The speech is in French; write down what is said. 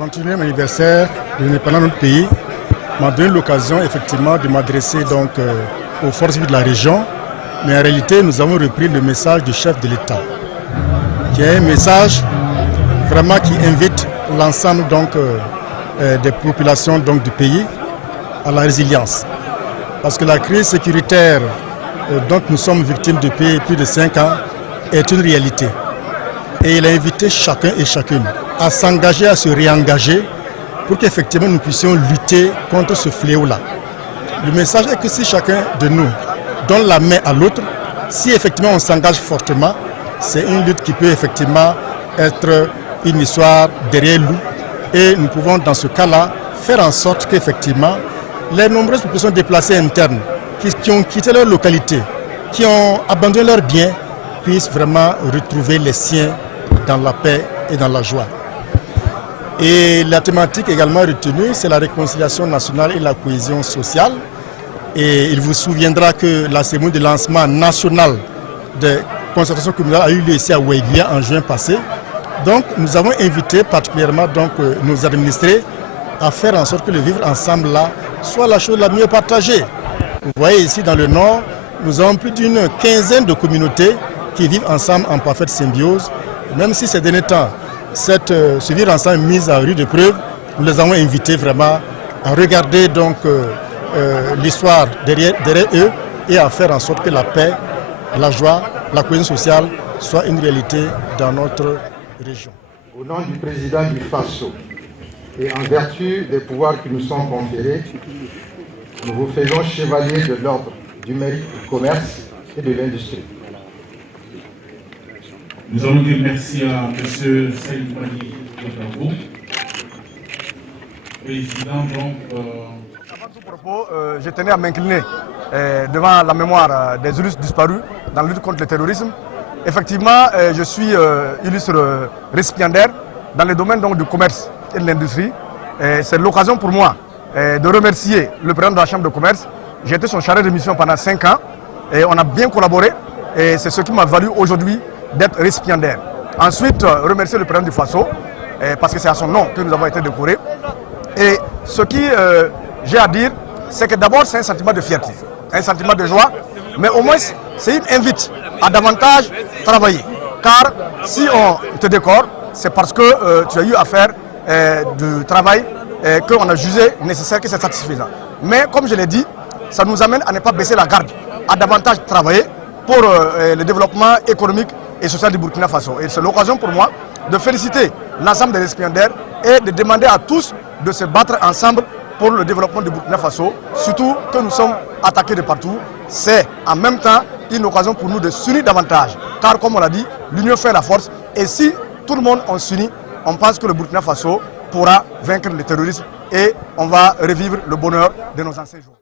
61e anniversaire de l'indépendance de notre pays m'a donné l'occasion effectivement de m'adresser donc aux forces vives de la région. Mais en réalité, nous avons repris le message du chef de l'État, qui est un message vraiment qui invite l'ensemble donc des populations donc du pays à la résilience. Parce que la crise sécuritaire dont nous sommes victimes depuis plus de 5 ans est une réalité. Et il a invité chacun et chacune à s'engager, à se réengager pour qu'effectivement nous puissions lutter contre ce fléau-là. Le message est que si chacun de nous donne la main à l'autre, si effectivement on s'engage fortement, c'est une lutte qui peut effectivement être une histoire derrière nous. Et nous pouvons dans ce cas-là faire en sorte qu'effectivement les nombreuses populations déplacées internes qui ont quitté leur localité, qui ont abandonné leurs biens, puissent vraiment retrouver les siens dans la paix et dans la joie. Et la thématique également retenue, c'est la réconciliation nationale et la cohésion sociale. Et il vous souviendra que la cérémonie de lancement national de concertation communale a eu lieu ici à Ouéguia en juin passé. Donc nous avons invité particulièrement donc, nos administrés à faire en sorte que le vivre ensemble là soit la chose la mieux partagée. Vous voyez ici dans le nord, nous avons plus d'une quinzaine de communautés qui vivent ensemble en parfaite symbiose. Même si ces derniers temps, ce vivre ensemble mise à rude épreuve, nous les avons invités vraiment à regarder donc l'histoire derrière eux et à faire en sorte que la paix, la joie, la cohésion sociale soient une réalité dans notre région. Au nom du président du FASO et en vertu des pouvoirs qui nous sont conférés, nous vous faisons chevalier de l'ordre du mérite du commerce et de l'industrie. Nous allons dire merci à M. Saïd Mani Ouattara, président donc. Avant tout propos, je tenais à m'incliner devant la mémoire des illustres disparus dans la lutte contre le terrorisme. Effectivement, je suis illustre récipiendaire dans le domaine donc, du commerce et de l'industrie. C'est l'occasion pour moi de remercier le président de la Chambre de commerce. J'ai été son chargé de mission pendant 5 ans et on a bien collaboré et c'est ce qui m'a valu aujourd'hui d'être récipiendaire. Ensuite, remercier le président du FASO parce que c'est à son nom que nous avons été décorés. Et ce qui j'ai à dire, c'est que d'abord c'est un sentiment de fierté, un sentiment de joie, mais au moins c'est une invite à davantage travailler. Car si on te décore, c'est parce que tu as eu à faire du travail qu'on a jugé nécessaire, que c'est satisfaisant. Mais comme je l'ai dit, ça nous amène à ne pas baisser la garde, à davantage travailler pour le développement économique et social du Burkina Faso. Et c'est l'occasion pour moi de féliciter l'ensemble des récipiendaires et de demander à tous de se battre ensemble pour le développement du Burkina Faso, surtout que nous sommes attaqués de partout. C'est en même temps une occasion pour nous de s'unir davantage. Car comme on l'a dit, l'union fait la force. Et si tout le monde s'unit, on pense que le Burkina Faso pourra vaincre le terrorisme et on va revivre le bonheur de nos anciens jours.